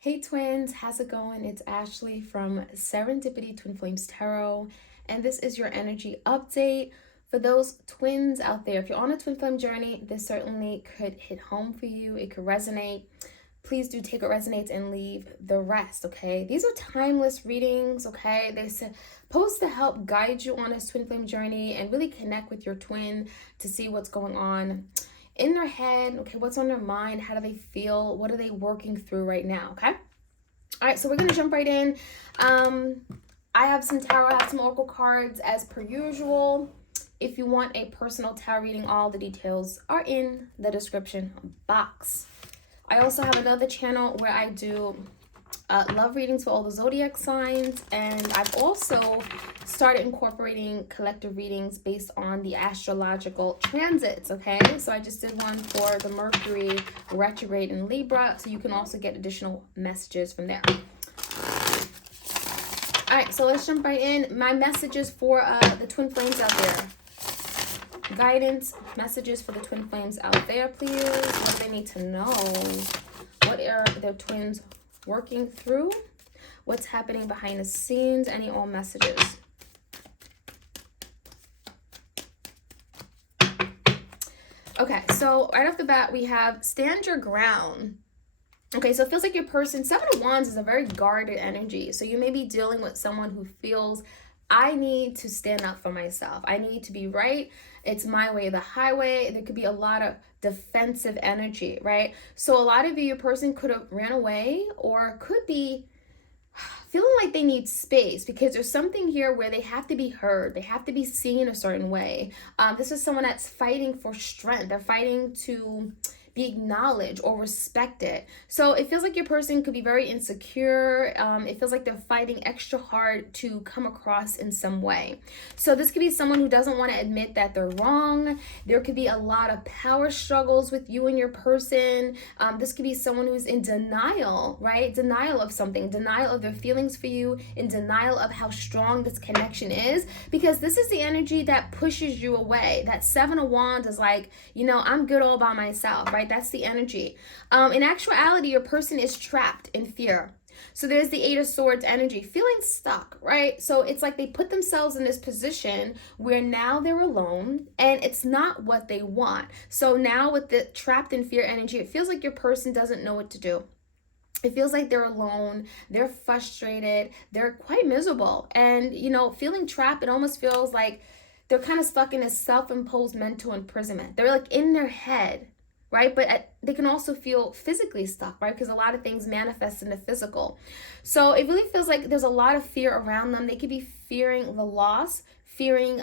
Hey twins, how's it going? It's Ashley from Serendipity Twin Flames Tarot, and this is your energy update for those twins out there. If you're on a twin flame journey, this certainly could hit home for you. It could resonate. Please do take what resonates and leave the rest, okay? These are timeless readings, okay? They're supposed to help guide you on this twin flame journey and really connect with your twin to see what's going on in their head. Okay, what's on their mind? How do they feel? What are they working through right now? Okay. All right, so we're gonna jump right in. I have some tarot, I have some oracle cards as per usual. If you want a personal tarot reading, all the details are in the description box. I also have another channel where I do love readings for all the zodiac signs, and I've also started incorporating collective readings based on the astrological transits. Okay, so I just did one for the Mercury retrograde in Libra, so you can also get additional messages from there. All right, so let's jump right in. My messages for the twin flames out there. Guidance messages for the twin flames out there, please. What do they need to know? What are their twins working through? What's happening behind the scenes? Any all messages? Okay, so right off the bat, we have stand your ground. Okay, so it feels like your person, Seven of Wands is a very guarded energy. So you may be dealing with someone who feels, I need to stand up for myself. I need to be right. It's my way or the highway. There could be a lot of defensive energy, right? So a lot of you, your person could have ran away or could be feeling like they need space because there's something here where they have to be heard. They have to be seen a certain way. This is someone that's fighting for strength. They're fighting to be acknowledged or respected. So it feels like your person could be very insecure. It feels like they're fighting extra hard to come across in some way. So this could be someone who doesn't want to admit that they're wrong. There could be a lot of power struggles with you and your person. This could be someone who's in denial, right? Denial of something, denial of their feelings for you, in denial of how strong this connection is, because this is the energy that pushes you away. That Seven of Wands is like, I'm good all by myself, right? That's the energy. In actuality, your person is trapped in fear. So there's the Eight of Swords energy, feeling stuck, right? So it's like they put themselves in this position where now they're alone and it's not what they want. So now with the trapped in fear energy, it feels like your person doesn't know what to do. It feels like they're alone, they're frustrated, they're quite miserable. And, feeling trapped, it almost feels like they're kind of stuck in a self-imposed mental imprisonment. They're like in their head, right? But they can also feel physically stuck, right? Because a lot of things manifest in the physical. So it really feels like there's a lot of fear around them. They could be fearing the loss, fearing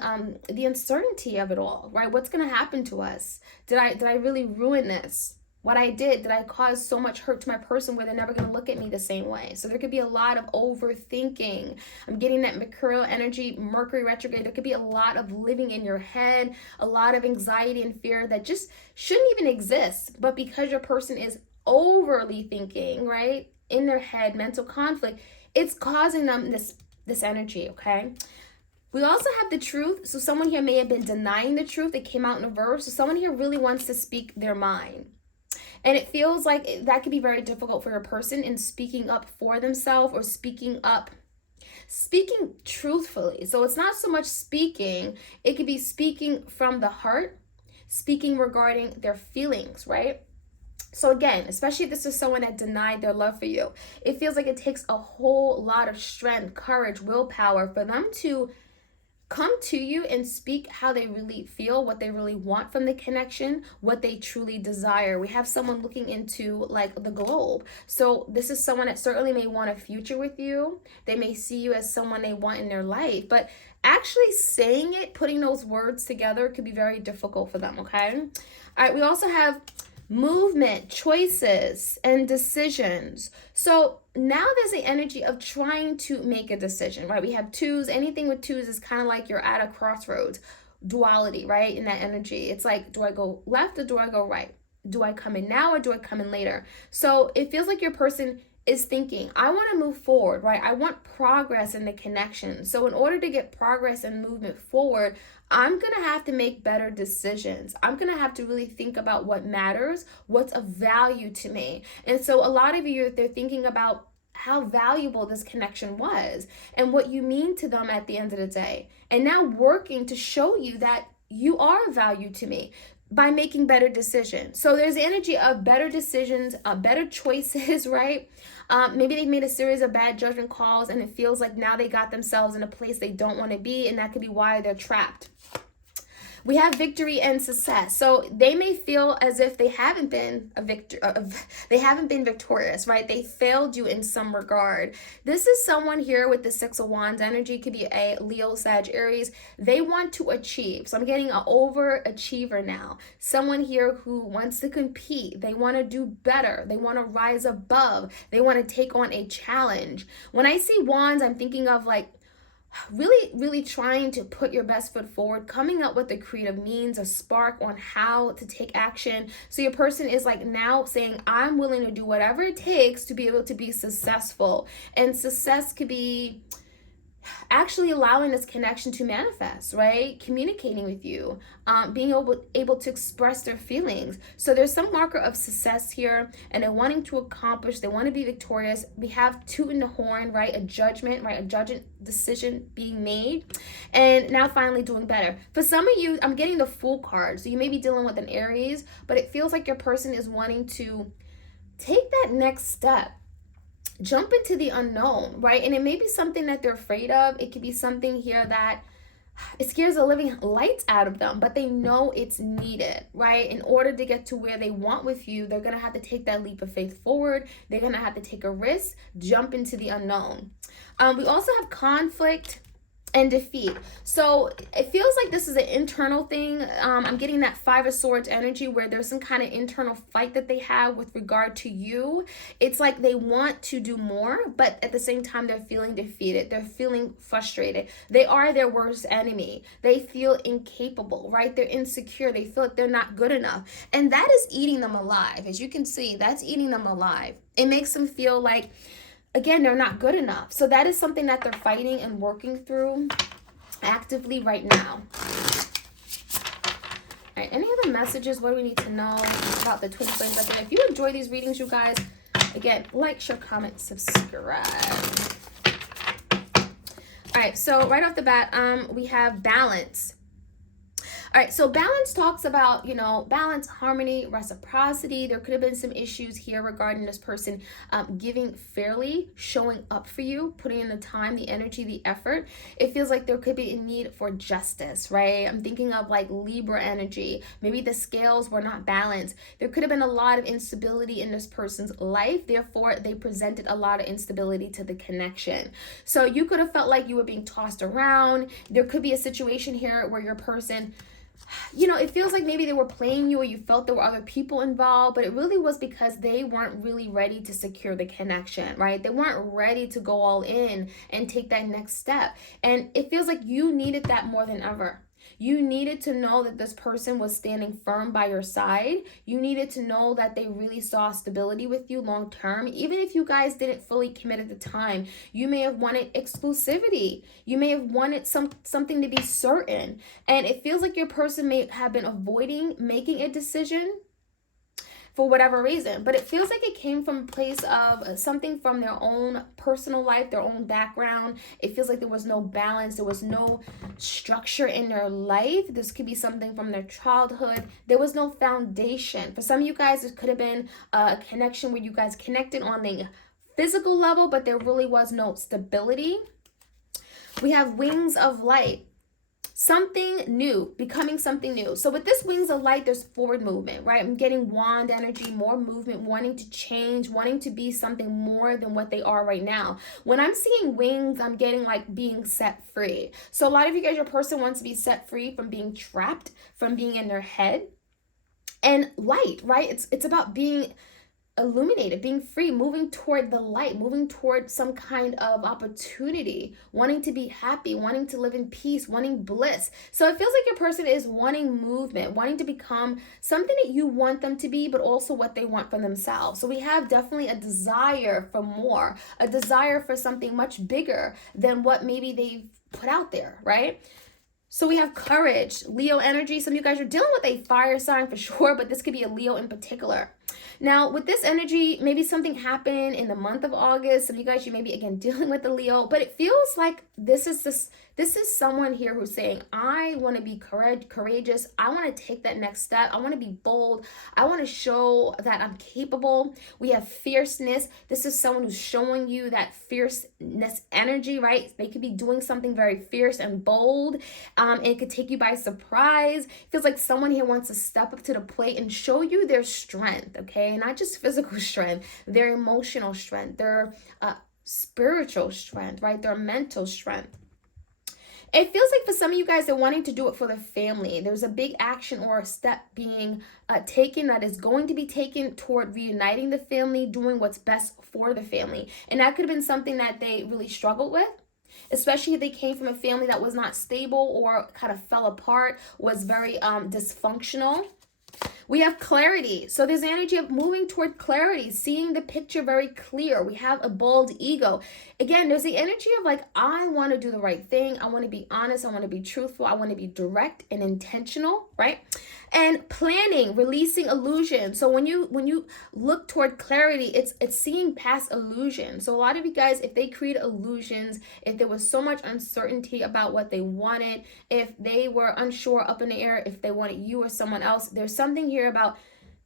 the uncertainty of it all, right? What's going to happen to us? Did I really ruin this? What I did I cause so much hurt to my person where they're never going to look at me the same way? So there could be a lot of overthinking. I'm getting that mercurial energy, Mercury retrograde. There could be a lot of living in your head, a lot of anxiety and fear that just shouldn't even exist. But because your person is overly thinking, right, in their head, mental conflict, it's causing them this energy, okay? We also have the truth. So someone here may have been denying the truth. It came out in a verse. So someone here really wants to speak their mind. And it feels like that could be very difficult for a person in speaking up for themselves or speaking truthfully. So it's not so much speaking, it could be speaking from the heart, speaking regarding their feelings, right? So again, especially if this is someone that denied their love for you, it feels like it takes a whole lot of strength, courage, willpower for them to come to you and speak how they really feel, what they really want from the connection, what they truly desire. We have someone looking into like the globe. So this is someone that certainly may want a future with you. They may see you as someone they want in their life, but actually saying it, putting those words together could be very difficult for them, okay? All right, we also have movement, choices, and decisions. So now there's the energy of trying to make a decision, right? We have twos. Anything with twos is kind of like you're at a crossroads, duality, right? In that energy. It's like, do I go left or do I go right? do I come in now or do I come in later? So it feels like your person is thinking, I want to move forward, right? I want progress in the connection. So in order to get progress and movement forward, I'm going to have to make better decisions. I'm going to have to really think about what matters, what's of value to me. And so a lot of you, they're thinking about how valuable this connection was and what you mean to them at the end of the day. And now working to show you that you are of value to me by making better decisions. So there's the energy of better decisions, better choices, right? Maybe they made a series of bad judgment calls and it feels like now they got themselves in a place they don't want to be, and that could be why they're trapped. We have victory and success. So they may feel as if they haven't been they haven't been victorious, right? They failed you in some regard. This is someone here with the Six of Wands energy, could be a Leo, Sag, Aries. They want to achieve. So I'm getting an overachiever now. Someone here who wants to compete. They want to do better. They want to rise above. They want to take on a challenge. When I see wands, I'm thinking of like really trying to put your best foot forward, coming up with a creative means, a spark on how to take action. So your person is like now saying, I'm willing to do whatever it takes to be able to be successful. And success could be actually allowing this connection to manifest, right? Communicating with you, being able to express their feelings. So there's some marker of success here, and they're wanting to accomplish, they want to be victorious. We have tooting the horn, right? A judgment, right? A judgment decision being made, and now finally doing better. For some of you, I'm getting the Fool card. So you may be dealing with an Aries, but it feels like your person is wanting to take that next step. Jump into the unknown, right? And it may be something that they're afraid of. It could be something here that it scares the living lights out of them, but they know it's needed, right? In order to get to where they want with you, they're going to have to take that leap of faith forward. They're going to have to take a risk, jump into the unknown. We also have conflict and defeat. So it feels like this is an internal thing. I'm getting that Five of Swords energy where there's some kind of internal fight that they have with regard to you. It's like they want to do more, but at the same time, they're feeling defeated. They're feeling frustrated. They are their worst enemy. They feel incapable, right? They're insecure. They feel like they're not good enough. And that is eating them alive. As you can see, that's eating them alive. It makes them feel like, again, they're not good enough. So that is something that they're fighting and working through actively right now. All right, any other messages? What do we need to know about the twin flames? If you enjoy these readings, you guys, again, like, share, comment, subscribe. All right, so right off the bat, we have balance. All right, so balance talks about, balance, harmony, reciprocity. There could have been some issues here regarding this person giving fairly, showing up for you, putting in the time, the energy, the effort. It feels like there could be a need for justice, right? I'm thinking of like Libra energy. Maybe the scales were not balanced. There could have been a lot of instability in this person's life. Therefore, they presented a lot of instability to the connection. So you could have felt like you were being tossed around. There could be a situation here where your person, it feels like maybe they were playing you or you felt there were other people involved, but it really was because they weren't really ready to secure the connection, right? They weren't ready to go all in and take that next step. And it feels like you needed that more than ever. You needed to know that this person was standing firm by your side. You needed to know that they really saw stability with you long term. Even if you guys didn't fully commit at the time, you may have wanted exclusivity. You may have wanted something to be certain. And it feels like your person may have been avoiding making a decision for whatever reason, but it feels like it came from a place of something from their own personal life, their own background. It feels like there was no balance. There was no structure in their life. This could be something from their childhood. There was no foundation. For some of you guys, it could have been a connection where you guys connected on the physical level, but there really was no stability. We have wings of light. Something new, becoming something new. So with this wings of light, there's forward movement, right? I'm getting wand energy, more movement, wanting to change, wanting to be something more than what they are right now. When I'm seeing wings, I'm getting like being set free. So a lot of you guys, your person wants to be set free from being trapped, from being in their head. And light, right? It's about being illuminated, being free, moving toward the light, moving toward some kind of opportunity, wanting to be happy, wanting to live in peace, wanting bliss. So it feels like your person is wanting movement, wanting to become something that you want them to be, but also what they want for themselves. So we have definitely a desire for more, a desire for something much bigger than what maybe they've put out there, right? So we have courage, Leo energy. Some of you guys are dealing with a fire sign for sure, but this could be a Leo in particular. Now, with this energy, maybe something happened in the month of August. Some of you guys, you may be, again, dealing with the Leo, but it feels like this is someone here who's saying, I want to be courageous. I want to take that next step. I want to be bold. I want to show that I'm capable. We have fierceness. This is someone who's showing you that fierceness energy, right? They could be doing something very fierce and bold. And it could take you by surprise. It feels like someone here wants to step up to the plate and show you their strength, okay? Not just physical strength, their emotional strength, their spiritual strength, right? Their mental strength. It feels like for some of you guys, they're wanting to do it for the family. There's a big action or a step being taken that is going to be taken toward reuniting the family, doing what's best for the family. And that could have been something that they really struggled with, especially if they came from a family that was not stable or kind of fell apart, was very dysfunctional. We have clarity. So there's the energy of moving toward clarity, seeing the picture very clear. We have a bold ego. Again, there's the energy of like, I want to do the right thing. I want to be honest. I want to be truthful. I want to be direct and intentional, right? And planning, releasing illusion. So when you look toward clarity, it's seeing past illusion. So a lot of you guys, if they create illusions, if there was so much uncertainty about what they wanted, if they were unsure, up in the air, if they wanted you or someone else, there's something here about,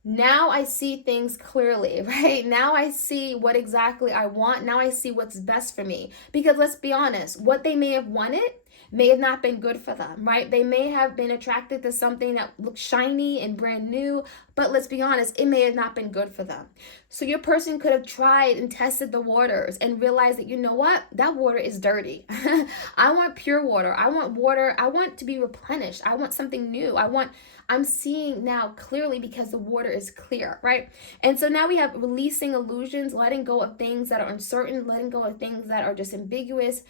now I see things clearly, right? Now I see what exactly I want. Now I see what's best for me. Because let's be honest, what they may have wanted may have not been good for them, right? They may have been attracted to something that looks shiny and brand new, but let's be honest, it may have not been good for them. So your person could have tried and tested the waters and realized that, you know what, that water is dirty. I want pure water. I want to be replenished. I want something new. I'm seeing now clearly because the water is clear, right? And so now we have releasing illusions, letting go of things that are uncertain, letting go of things that are just ambiguous,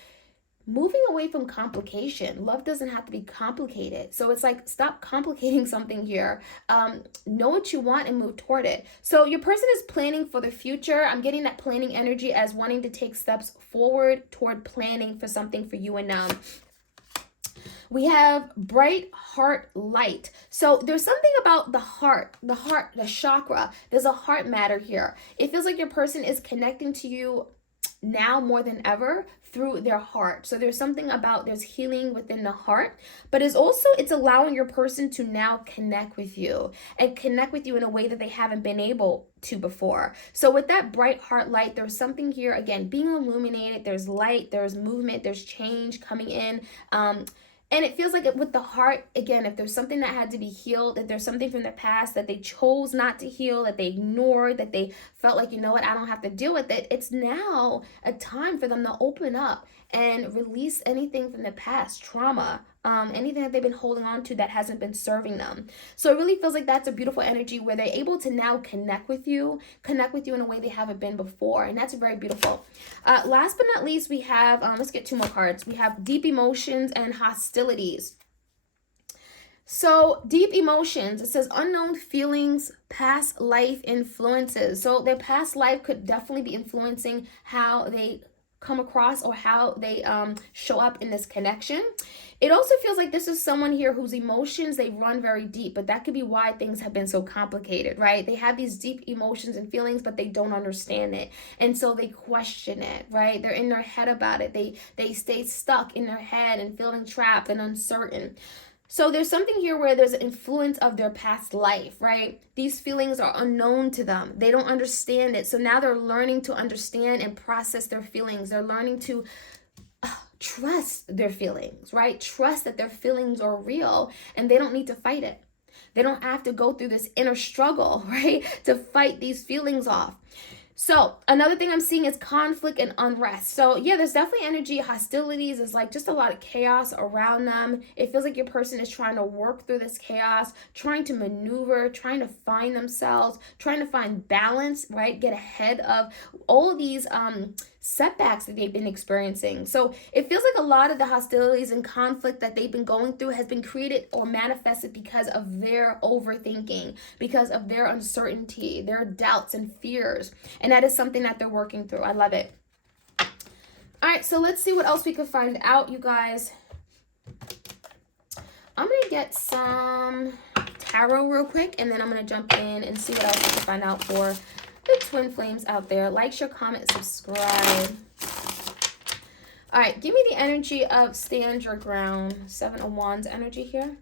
moving away from complication. Love doesn't have to be complicated. So it's like, stop complicating something here. Know what you want and move toward it. So your person is planning for the future. I'm getting that planning energy as wanting to take steps forward toward planning for something for you and them. We have bright heart light. So there's something about the heart, the chakra. There's a heart matter here. It feels like your person is connecting to you now more than ever through their heart. So there's something about, there's healing within the heart, but it's allowing your person to now connect with you and connect with you in a way that they haven't been able to before. So with that bright heart light, there's something here, again, being illuminated, there's light, there's movement, there's change coming in. And it feels like with the heart, again, if there's something that had to be healed, if there's something from the past that they chose not to heal, that they ignored, that they felt like, you know what, I don't have to deal with it. It's now a time for them to open up and release anything from the past, trauma, anything that they've been holding on to that hasn't been serving them. So it really feels like that's a beautiful energy where they're able to now connect with you in a way they haven't been before. And that's very beautiful. Last but not least, we have, let's get two more cards. We have deep emotions and hostilities. So deep emotions, it says unknown feelings, past life influences. So their past life could definitely be influencing how they come across or how they show up in this connection. It also feels like this is someone here whose emotions, they run very deep, but that could be why things have been so complicated, right? They have these deep emotions and feelings, but they don't understand it. And so they question it, right? They're in their head about it. They stay stuck in their head and feeling trapped and uncertain. So there's something here where there's an influence of their past life, right? These feelings are unknown to them. They don't understand it. So now they're learning to understand and process their feelings. They're learning to trust their feelings, right? Trust that their feelings are real and they don't need to fight it. They don't have to go through this inner struggle, right? To fight these feelings off. So another thing I'm seeing is conflict and unrest. So yeah, there's definitely energy, hostilities. There's like just a lot of chaos around them. It feels like your person is trying to work through this chaos, trying to maneuver, trying to find themselves, trying to find balance, right? Get ahead of all of these setbacks that they've been experiencing. So it feels like a lot of the hostilities and conflict that they've been going through has been created or manifested because of their overthinking, because of their uncertainty, their doubts and fears. And that is something that they're working through. I love it. All right, so let's see what else we could find out, you guys. I'm going to get some tarot real quick, and then I'm going to jump in and see what else we can find out for the twin flames out there. Like, share, comment, subscribe. All right, give me the energy of stand your ground. 7 of Wands energy here.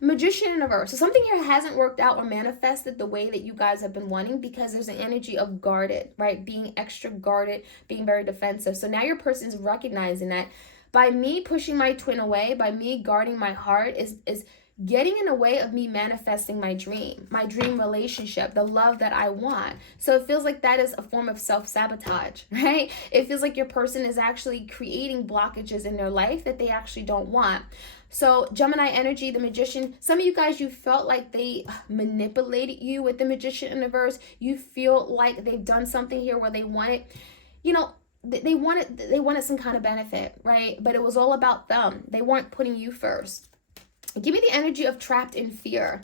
Magician in reverse. So something here hasn't worked out or manifested the way that you guys have been wanting because there's an energy of guarded, right? Being extra guarded, being very defensive. So now your person is recognizing that by me pushing my twin away, by me guarding my heart is getting in the way of me manifesting my dream relationship, the love that I want. So it feels like that is a form of self-sabotage, right? It feels like your person is actually creating blockages in their life that they actually don't want. So Gemini energy, the magician, some of you guys, you felt like they manipulated you with the magician in reverse. You feel like they've done something here where they wanted, you know, they wanted some kind of benefit, right? But it was all about them. They weren't putting you first. Give me the energy of trapped in fear.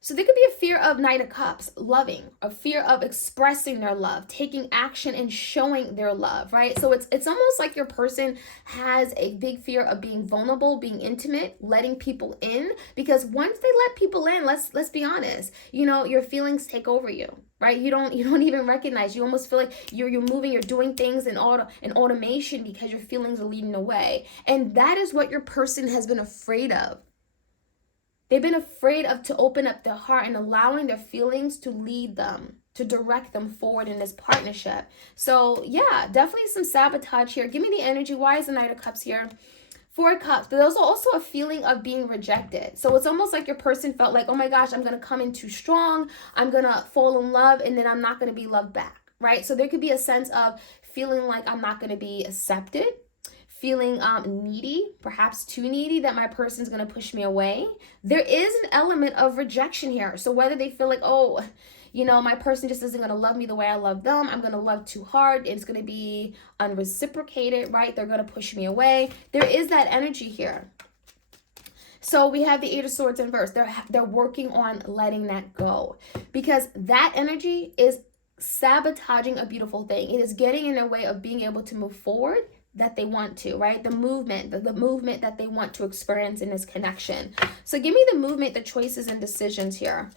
So there could be a fear of Knight of Cups, loving, a fear of expressing their love, taking action and showing their love, right? So it's almost like your person has a big fear of being vulnerable, being intimate, letting people in, because once they let people in, let's be honest, you know, your feelings take over you, right? You don't even recognize. You almost feel like you're moving, you're doing things in automation because your feelings are leading the way. And that is what your person has been afraid of. They've been afraid of to open up their heart and allowing their feelings to lead them, to direct them forward in this partnership. So yeah, definitely some sabotage here. Give me the energy. Why is the Knight of Cups here? 4 Cups, but there's also a feeling of being rejected. So it's almost like your person felt like, oh my gosh, I'm going to come in too strong. I'm going to fall in love and then I'm not going to be loved back, right? So there could be a sense of feeling like I'm not going to be accepted. Feeling needy, perhaps too needy, that my person's going to push me away. There is an element of rejection here. So whether they feel like, oh, you know, my person just isn't going to love me the way I love them. I'm going to love too hard. It's going to be unreciprocated, right? They're going to push me away. There is that energy here. So we have the 8 of Swords in reverse. They're working on letting that go because that energy is sabotaging a beautiful thing. It is getting in their way of being able to move forward that they want to, right? The movement that they want to experience in this connection. So give me the movement, the choices and decisions here.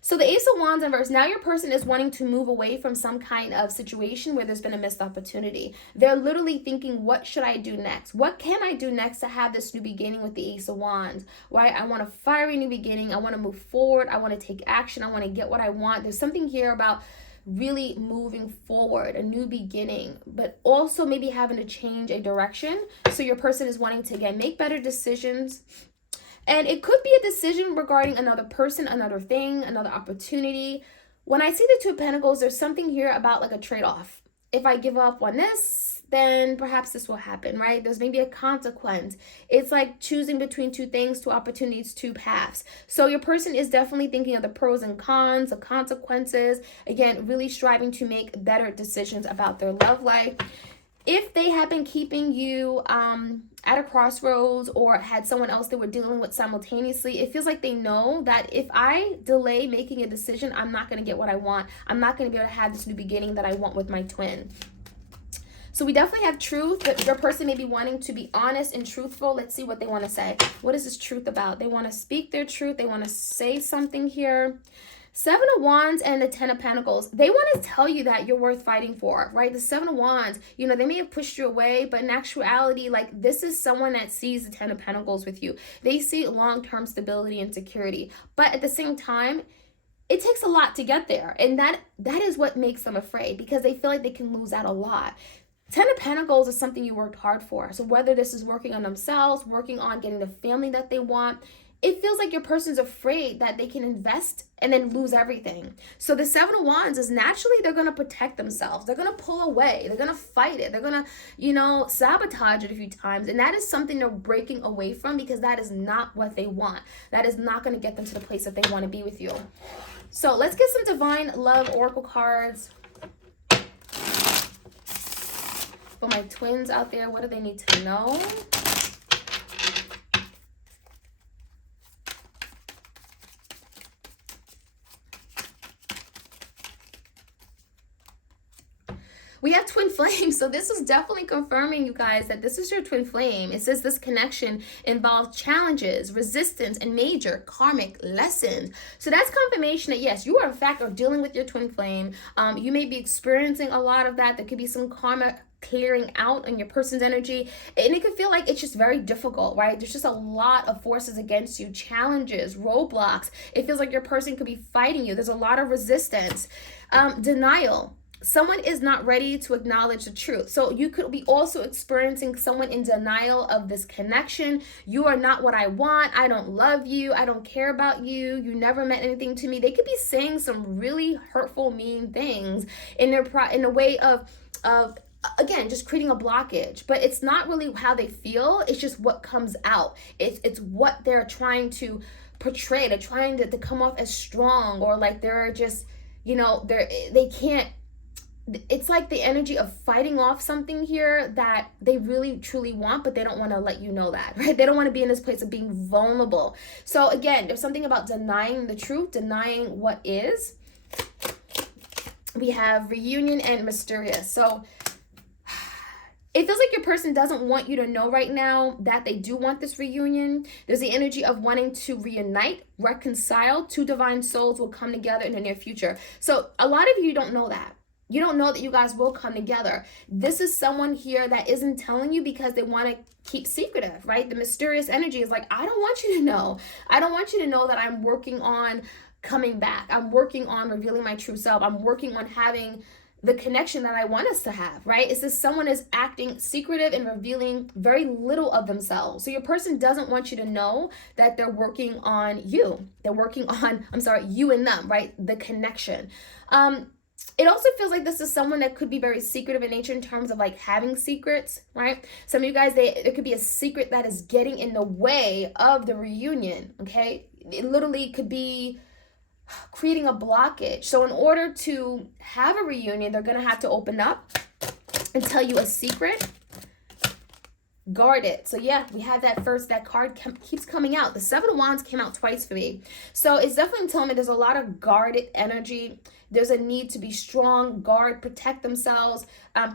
So the Ace of Wands in reverse, now your person is wanting to move away from some kind of situation where there's been a missed opportunity. They're literally thinking, what should I do next? What can I do next to have this new beginning with the Ace of Wands, right? I want a fiery new beginning. I want to move forward. I want to take action. I want to get what I want. There's something here about really moving forward, a new beginning, but also maybe having to change a direction. So your person is wanting to, again, make better decisions. And it could be a decision regarding another person, another thing, another opportunity. When I see the 2 of Pentacles, there's something here about like a trade-off. If I give up on this, then perhaps this will happen, right? There's maybe a consequence. It's like choosing between 2 things, 2 opportunities, 2 paths. So your person is definitely thinking of the pros and cons, the consequences. Again, really striving to make better decisions about their love life. If they have been keeping you at a crossroads or had someone else they were dealing with simultaneously, it feels like they know that if I delay making a decision, I'm not going to get what I want. I'm not going to be able to have this new beginning that I want with my twin. So we definitely have truth. That your person may be wanting to be honest and truthful. Let's see what they want to say. What is this truth about? They want to speak their truth. They want to say something here. 7 of Wands and the 10 of Pentacles. They want to tell you that you're worth fighting for, right? The 7 of Wands, you know, they may have pushed you away, but in actuality, like this is someone that sees the 10 of Pentacles with you. They see long-term stability and security. But at the same time, it takes a lot to get there. And that is what makes them afraid because they feel like they can lose out a lot. 10 of Pentacles is something you worked hard for. So whether this is working on themselves, working on getting the family that they want, it feels like your person's afraid that they can invest and then lose everything. So the Seven of Wands is naturally they're going to protect themselves. They're going to pull away. They're going to fight it. They're going to, sabotage it a few times. And that is something they're breaking away from because that is not what they want. That is not going to get them to the place that they want to be with you. So let's get some Divine Love Oracle cards. For my twins out there, what do they need to know? We have twin flame, so this is definitely confirming, you guys, that this is your twin flame. It says this connection involves challenges, resistance, and major karmic lessons. So that's confirmation that yes, you are in fact are dealing with your twin flame. You may be experiencing a lot of that. There could be some karma clearing out in your person's energy, and it could feel like it's just very difficult, right? There's just a lot of forces against you, challenges, roadblocks. It feels like your person could be fighting you. There's a lot of resistance, denial. Someone is not ready to acknowledge the truth. So you could be also experiencing someone in denial of this connection. You are not what I want. I don't love you. I don't care about you. You never meant anything to me. They could be saying some really hurtful, mean things in a way of again, just creating a blockage. But it's not really how they feel. It's just what comes out. It's what they're trying to portray. They're trying to come off as strong, or like they're just, they can't. It's like the energy of fighting off something here that they really truly want, but they don't want to let you know that, right? They don't want to be in this place of being vulnerable. So again, there's something about denying the truth, denying what is. We have reunion and mysterious. So it feels like your person doesn't want you to know right now that they do want this reunion. There's the energy of wanting to reunite, reconcile. Two divine souls will come together in the near future. So a lot of you don't know that. You don't know that you guys will come together. This is someone here that isn't telling you because they want to keep secretive, right? The mysterious energy is like, I don't want you to know. I don't want you to know that I'm working on coming back. I'm working on revealing my true self. I'm working on having the connection that I want us to have, right? It's just someone is acting secretive and revealing very little of themselves. So your person doesn't want you to know that they're working on you. They're working on, you and them, right? The connection. It also feels like this is someone that could be very secretive in nature in terms of like having secrets, right? Some of you guys, there could be a secret that is getting in the way of the reunion, okay? It literally could be creating a blockage. So in order to have a reunion, they're going to have to open up and tell you a secret. Guard it. So yeah, we had that card keeps coming out. The Seven of Wands came out twice for me. So it's definitely telling me there's a lot of guarded energy. There's a need to be strong, guard, protect themselves,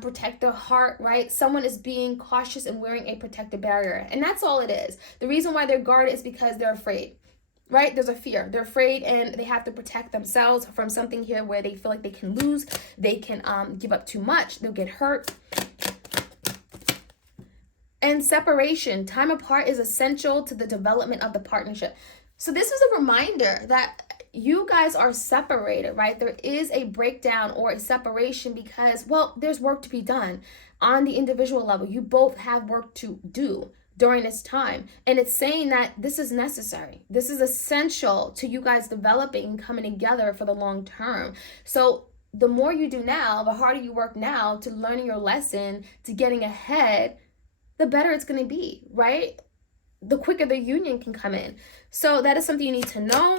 protect their heart, right? Someone is being cautious and wearing a protective barrier. And that's all it is. The reason why they're guarded is because they're afraid, right? There's a fear. They're afraid and they have to protect themselves from something here where they feel like they can lose. They can give up too much. They'll get hurt. And separation, time apart is essential to the development of the partnership. So this is a reminder that you guys are separated, right? There is a breakdown or a separation because, well, there's work to be done on the individual level. You both have work to do during this time. And it's saying that this is necessary. This is essential to you guys developing and coming together for the long term. So the more you do now, the harder you work now to learning your lesson, to getting ahead, the better it's going to be, right? The quicker the union can come in. So that is something you need to know.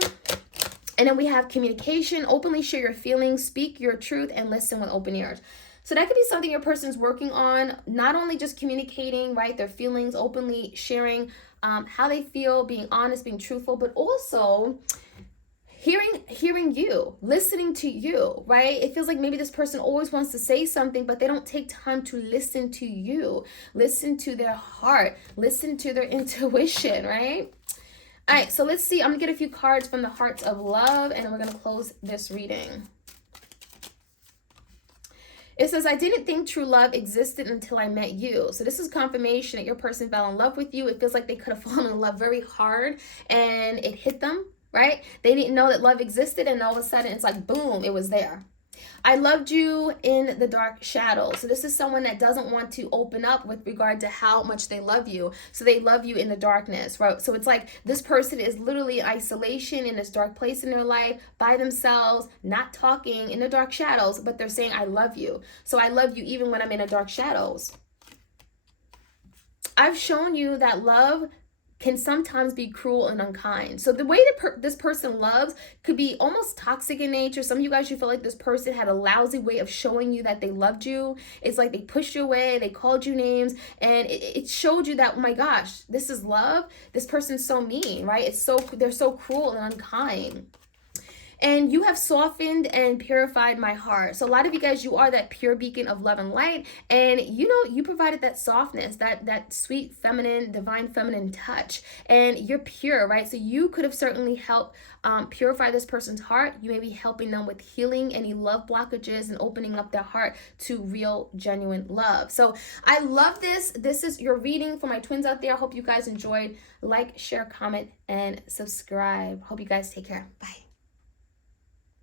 And then we have communication, openly share your feelings, speak your truth, and listen with open ears. So that could be something your person's working on, not only just communicating, right, their feelings, openly sharing how they feel, being honest, being truthful, but also hearing you, listening to you, right? It feels like maybe this person always wants to say something, but they don't take time to listen to you, listen to their heart, listen to their intuition, right? All right, so let's see. I'm going to get a few cards from the Hearts of Love, and we're going to close this reading. It says, I didn't think true love existed until I met you. So this is confirmation that your person fell in love with you. It feels like they could have fallen in love very hard, and it hit them, right? They didn't know that love existed, and all of a sudden, it's like, boom, it was there. I loved you in the dark shadows. So this is someone that doesn't want to open up with regard to how much they love you. So they love you in the darkness, right? So it's like this person is literally in isolation in this dark place in their life by themselves, not talking in the dark shadows, but they're saying, I love you. So I love you even when I'm in the dark shadows. I've shown you that love can sometimes be cruel and unkind. So the way that this person loves could be almost toxic in nature. Some of you guys, you feel like this person had a lousy way of showing you that they loved you. It's like they pushed you away, they called you names, and it showed you that, oh my gosh, this is love. This person's so mean, right? They're so cruel and unkind. And you have softened and purified my heart. So a lot of you guys, you are that pure beacon of love and light. And you provided that softness, that sweet feminine, divine feminine touch. And you're pure, right? So you could have certainly helped purify this person's heart. You may be helping them with healing any love blockages and opening up their heart to real, genuine love. So I love this. This is your reading for my twins out there. I hope you guys enjoyed. Like, share, comment, and subscribe. Hope you guys take care. Bye.